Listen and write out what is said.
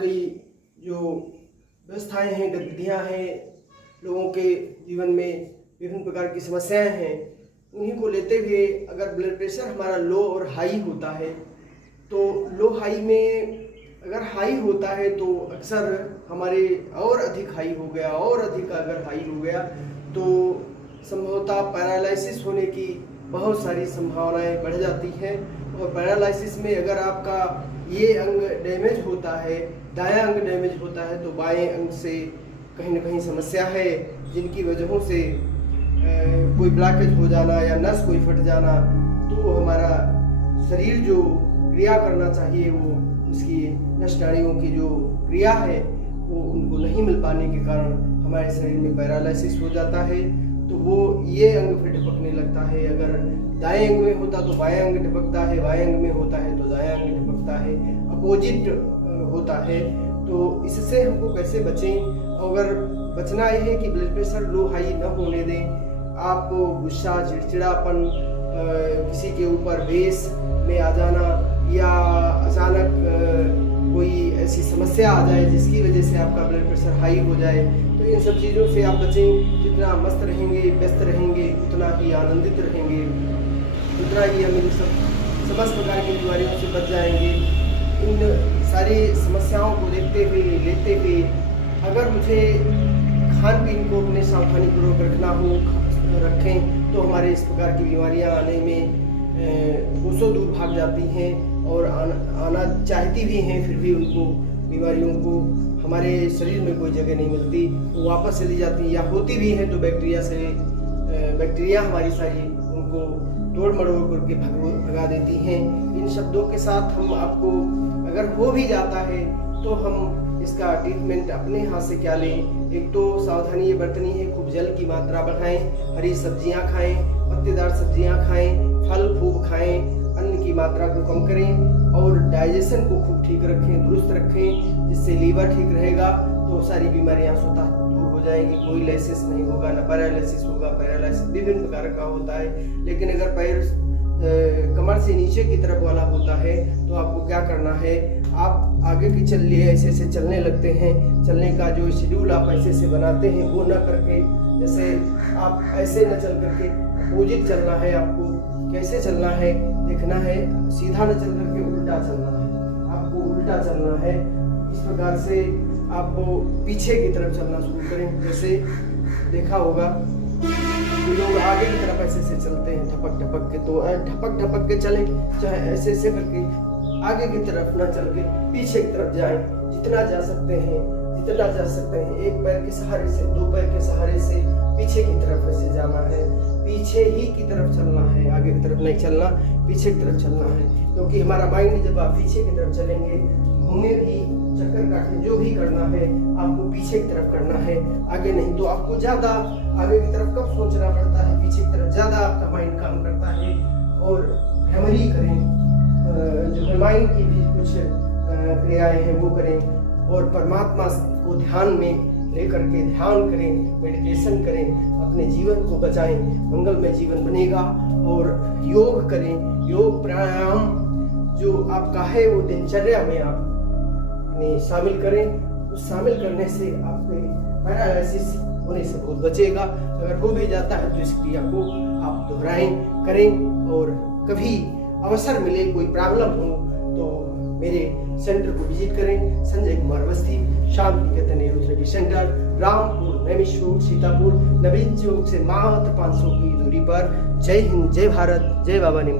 कई जो व्यवस्थाएं हैं, गतिविधियां हैं, लोगों के जीवन में विभिन्न प्रकार की समस्याएं हैं, उन्हीं को लेते हुए अगर ब्लड प्रेशर हमारा लो और हाई होता है तो लो हाई में अगर हाई होता है तो अक्सर हमारे और अधिक हाई हो गया और अधिक अगर हाई हो गया तो संभवतः पैरालिसिस होने की बहुत सारी संभावनाएं बढ़ जाती हैं। और पैरालिसिस में अगर आपका ये अंग डैमेज होता है, दायां अंग डैमेज होता है, तो बाएं अंग से कहीं ना कहीं समस्या है, जिनकी वजहों से कोई ब्लॉकेज हो जाना या नस कोई फट जाना, तो हमारा शरीर जो क्रिया करना चाहिए वो उसकी नस नाड़ियों की जो क्रिया है वो उनको नहीं मिल पाने के कारण हमारे शरीर में पैरालिसिस हो जाता है। तो वो ये अंग फिर ढपकने लगता है। अगर दाएं अंग में होता तो बाएं अंग ढपकता है, बाएं अंग में होता है तो दायां अंग ढपकता है, अपोजिट होता है। तो इससे हमको कैसे बचें? अगर बचना ये है कि ब्लड प्रेशर लो हाई न होने दें। आप गुस्सा, चिड़चिड़ापन, किसी के ऊपर वेश में आ जाना या अचानक कोई ऐसी समस्या आ जाए जिसकी वजह से आपका ब्लड प्रेशर हाई हो जाए, तो इन सब चीज़ों से आप बचें। जितना मस्त रहेंगे, व्यस्त रहेंगे, उतना ही आनंदित रहेंगे, उतना ही हम इन समस्त प्रकार की बीमारियों से बच जाएंगे। इन सारी समस्याओं को देखते हुए, लेते हुए अगर मुझे खान पीन को अपने सावधानीपूर्वक रखना हो, रखें, तो हमारे इस प्रकार की बीमारियां आने में कोसों दूर भाग जाती हैं और आना चाहती भी हैं, फिर भी उनको बीमारियों को हमारे शरीर में कोई जगह नहीं मिलती, वो वापस चली जाती हैं। या होती भी हैं तो बैक्टीरिया हमारी सारी उनको तोड़ मरोड़ करके भगा देती हैं। इन शब्दों के साथ हम आपको अगर हो भी जाता है तो हम इसका ट्रीटमेंट अपने हाथ से क्या लें? एक तो सावधानी ये बरतनी है, खूब जल की मात्रा बढ़ाएं, हरी सब्जियां खाएं, पत्तेदार सब्जियां खाएं, फल खूब खाएं, अन्न की मात्रा को कम करें और डाइजेशन को खूब ठीक रखें, दुरुस्त रखें, जिससे लीवर ठीक रहेगा तो सारी बीमारियां स्वतः दूर हो जाएंगी। कोई लाइसिस नहीं होगा, न पैरालिसिस होगा। पैरालिसिस विभिन्न प्रकार का होता है, लेकिन अगर पैर कमर से नीचे की तरफ वाला होता है तो आपको क्या करना है? आप आगे की चल लिए ऐसे ऐसे चलने लगते हैं। चलने का जो शेड्यूल आप ऐसे से बनाते हैं वो न करके, जैसे आप ऐसे न चल करके अपोजिट चलना है। आपको कैसे चलना है देखना है, सीधा न चल करके उल्टा चलना है। आपको उल्टा चलना है। इस प्रकार से आपको पीछे की तरफ चलना शुरू करें। जैसे देखा होगा लोग आगे की तरफ ऐसे से चलते हैं ढपक ढपक के, तो ढपक ढपक के चलें, चाहे ऐसे ऐसे करके आगे की तरफ ना चल के पीछे की तरफ जाएं। जितना जा सकते हैं, जितना जा सकते हैं, एक पैर के सहारे से, दो पैर के सहारे से पीछे की तरफ ऐसे जाना है। पीछे ही की तरफ चलना है, आगे की तरफ नहीं चलना, पीछे की तरफ चलना है। क्योंकि हमारा माइंड जब आप पीछे की तरफ चलेंगे, घूमने भी, चक्कर काटने, जो भी करना है आपको पीछे की तरफ करना है, आगे नहीं। तो आपको ज्यादा आगे की तरफ कब सोचना पड़ता है? पीछे की तरफ ज्यादा आपका माइंड काम करता है। और भ्रमरी करें, जो माइंड की भी कुछ क्रियाएं हैं वो करें और परमात्मा को ध्यान में लेकर के ध्यान करें, मेडिटेशन करें, अपने जीवन को बचाएं, मंगलमय जीवन बनेगा। और योग करें, योग प्राणायाम जो आपका है वो दिनचर्या में आप शामिल करें। उस शामिल करने से आपके पैरालिसिस होने से बहुत बचेगा। अगर हो भी जाता है तो इस क्रिया को आप दोहराएं, करें। और कभी अवसर मिले, कोई प्रॉब्लम हो तो मेरे सेंटर को विजिट करें। संजय कुमार अवस्थी, शांति निकेतन न्यूरोथेरेपी सेंटर, रामपुर, नैमिष, सीतापुर, नवीन चौक से मात्र 500 की दूरी पर। जय हिंद, जय भारत, जय बाबा नीम।